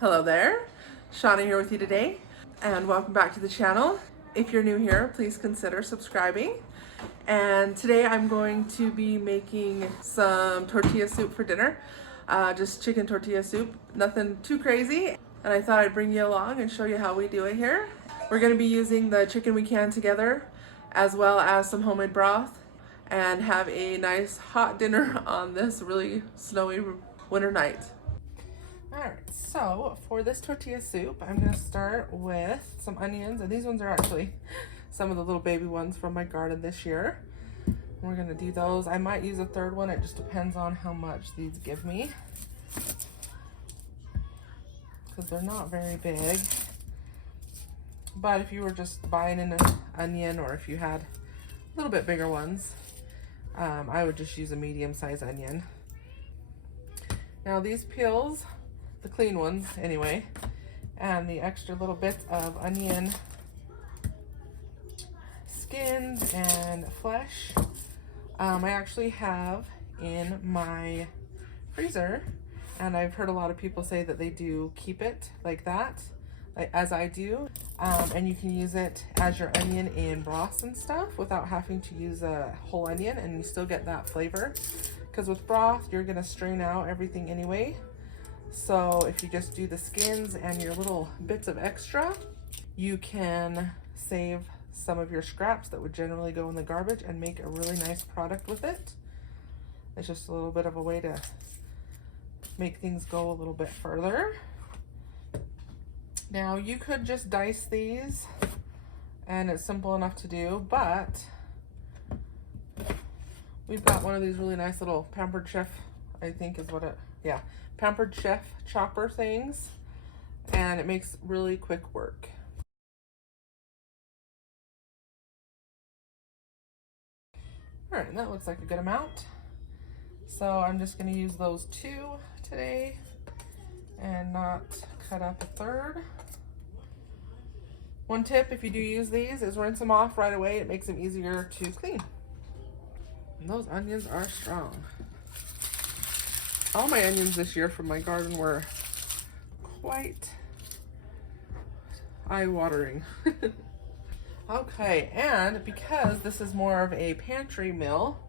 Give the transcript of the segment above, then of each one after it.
Hello there, Shauna here with you today, and welcome back to the channel. If you're new here, please consider subscribing. And today I'm going to be making some tortilla soup for dinner, just chicken tortilla soup, nothing too crazy. And I thought I'd bring you along and show you how we do it here. We're going to be using the chicken we can together, as well as some homemade broth, and have a nice hot dinner on this really snowy winter night. Alright, so for this tortilla soup, I'm going to start with some onions, and these ones are actually some of the little baby ones from my garden this year. We're going to do those. I might use a third one, it just depends on how much these give me, because they're not very big. But if you were just buying an onion, or if you had a little bit bigger ones, I would just use a medium-sized onion. Now these peels, the clean ones anyway, and the extra little bits of onion skins and flesh, I actually have in my freezer, and I've heard a lot of people say that they do keep it like that, as I do, and you can use it as your onion in broths and stuff without having to use a whole onion, and you still get that flavor, because with broth you're going to strain out everything anyway. So if you just do the skins and your little bits of extra, you can save some of your scraps that would generally go in the garbage and make a really nice product with it. It's just a little bit of a way to make things go a little bit further. Now you could just dice these, and it's simple enough to do, but we've got one of these really nice little Pampered Chef, I think is what it, yeah, Pampered Chef chopper things, and it makes really quick work. All right, that looks like a good amount. So I'm just going to use those two today and not cut up a third. One tip, if you do use these, is rinse them off right away. It makes them easier to clean. And those onions are strong. All my onions this year from my garden were quite eye-watering. Okay, and because this is more of a pantry meal,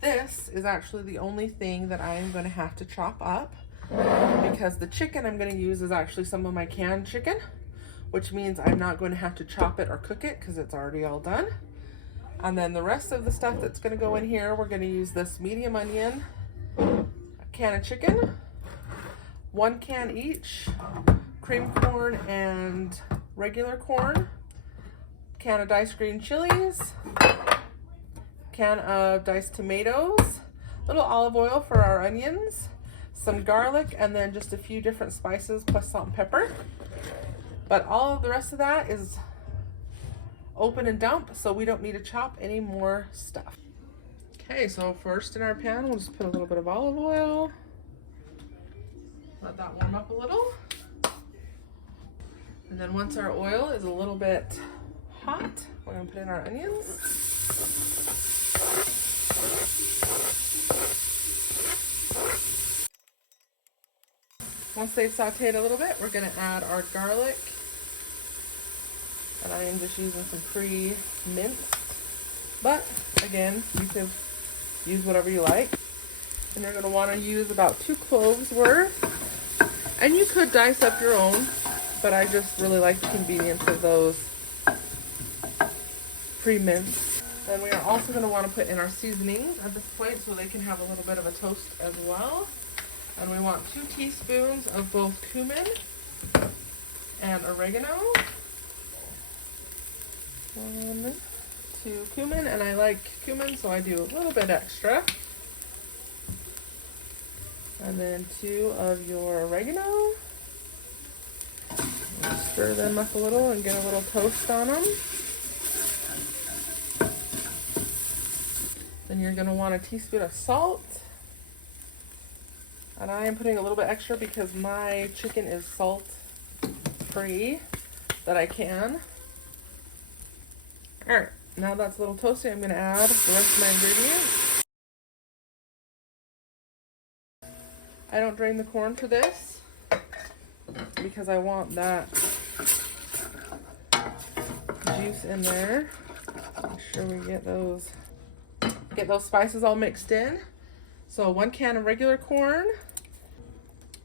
this is actually the only thing that I am going to have to chop up, because the chicken I'm going to use is actually some of my canned chicken, which means I'm not going to have to chop it or cook it because it's already all done. And then the rest of the stuff that's going to go in here, we're going to use this medium onion, can of chicken, 1 can each, cream corn and regular corn, can of diced green chilies, can of diced tomatoes, little olive oil for our onions, some garlic, and then just a few different spices plus salt and pepper. But all of the rest of that is open and dump, so we don't need to chop any more stuff. Okay, so first in our pan, we'll just put a little bit of olive oil. Let that warm up a little. And then once our oil is a little bit hot, we're going to put in our onions. Once they've sauteed a little bit, we're going to add our garlic. And I am just using some pre-minced. But again, you can use whatever you like. And you're going to want to use about 2 cloves worth. And you could dice up your own, but I just really like the convenience of those pre-minced. Then we are also going to want to put in our seasonings at this point so they can have a little bit of a toast as well. And we want 2 teaspoons of both cumin and oregano. 1, 2 cumin, and I like cumin, so I do a little bit extra. And then 2 of your oregano. Stir them up a little and get a little toast on them. Then you're going to want a teaspoon of salt. And I am putting a little bit extra because my chicken is salt free that I can. Alright, now that's a little toasty, I'm going to add the rest of my ingredients. I don't drain the corn for this. because I want that juice in there. Make sure we get those spices all mixed in. So 1 can of regular corn,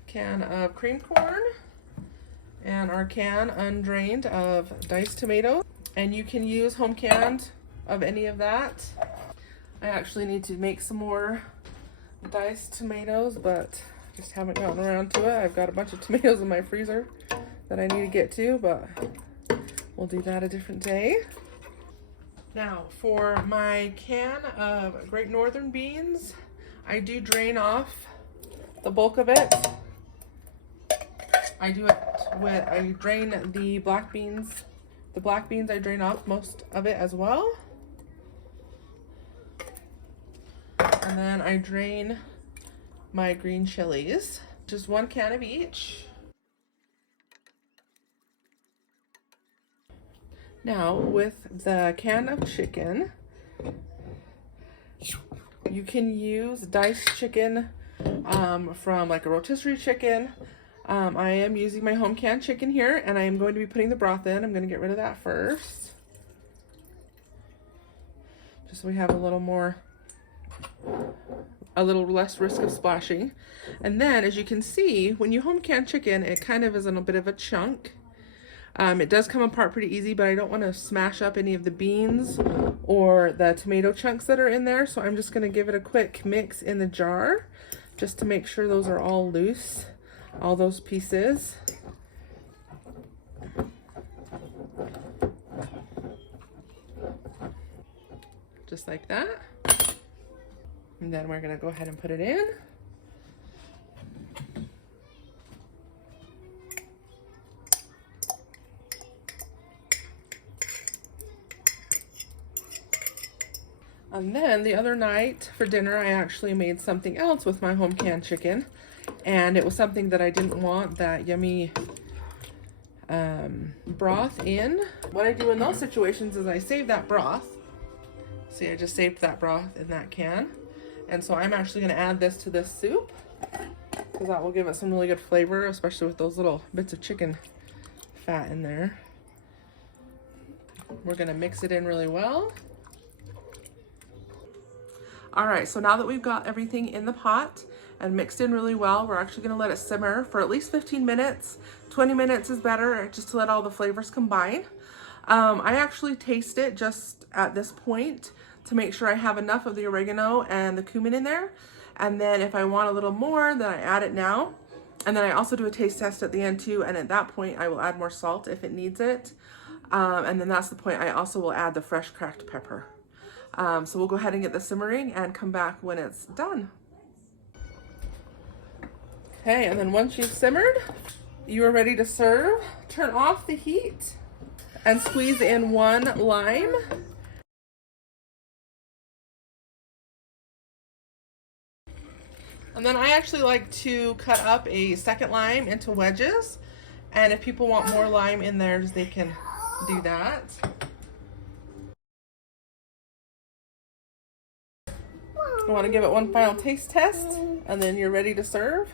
can of cream corn, and our can undrained of diced tomatoes. And you can use home canned of any of that. I actually need to make some more diced tomatoes, but just haven't gotten around to it. I've got a bunch of tomatoes in my freezer that I need to get to, but we'll do that a different day. Now for my can of Great Northern beans, I do drain off the bulk of it. I drain the black beans. The black beans, I drain off most of it as well. And then I drain my green chilies. Just 1 can of each. Now with the can of chicken, you can use diced chicken from like a rotisserie chicken. I am using my home canned chicken here, and I am going to be putting the broth in. I'm going to get rid of that first, just so we have a little less risk of splashing. And then, as you can see, when you home can chicken, it kind of is in a bit of a chunk. It does come apart pretty easy, but I don't want to smash up any of the beans or the tomato chunks that are in there. So I'm just going to give it a quick mix in the jar just to make sure those are all loose, all those pieces. Just like that. And then we're going to go ahead and put it in. And then the other night for dinner, I actually made something else with my home canned chicken. And it was something that I didn't want that yummy broth in. What I do in those situations is I save that broth. See, I just saved that broth in that can. And so I'm actually going to add this to this soup, because that will give it some really good flavor, especially with those little bits of chicken fat in there. We're going to mix it in really well. All right, so now that we've got everything in the pot and mixed in really well, we're actually gonna let it simmer for at least 15 minutes. 20 minutes is better, just to let all the flavors combine. I actually taste it just at this point to make sure I have enough of the oregano and the cumin in there. And then if I want a little more, then I add it now. And then I also do a taste test at the end too, and at that point I will add more salt if it needs it. And then that's the point I also will add the fresh cracked pepper. So we'll go ahead and get this simmering and come back when it's done. Okay, and then once you've simmered, you are ready to serve. Turn off the heat and squeeze in 1 lime. And then I actually like to cut up a second lime into wedges. And if people want more lime in theirs, they can do that. You want to give it one final taste test, and then you're ready to serve.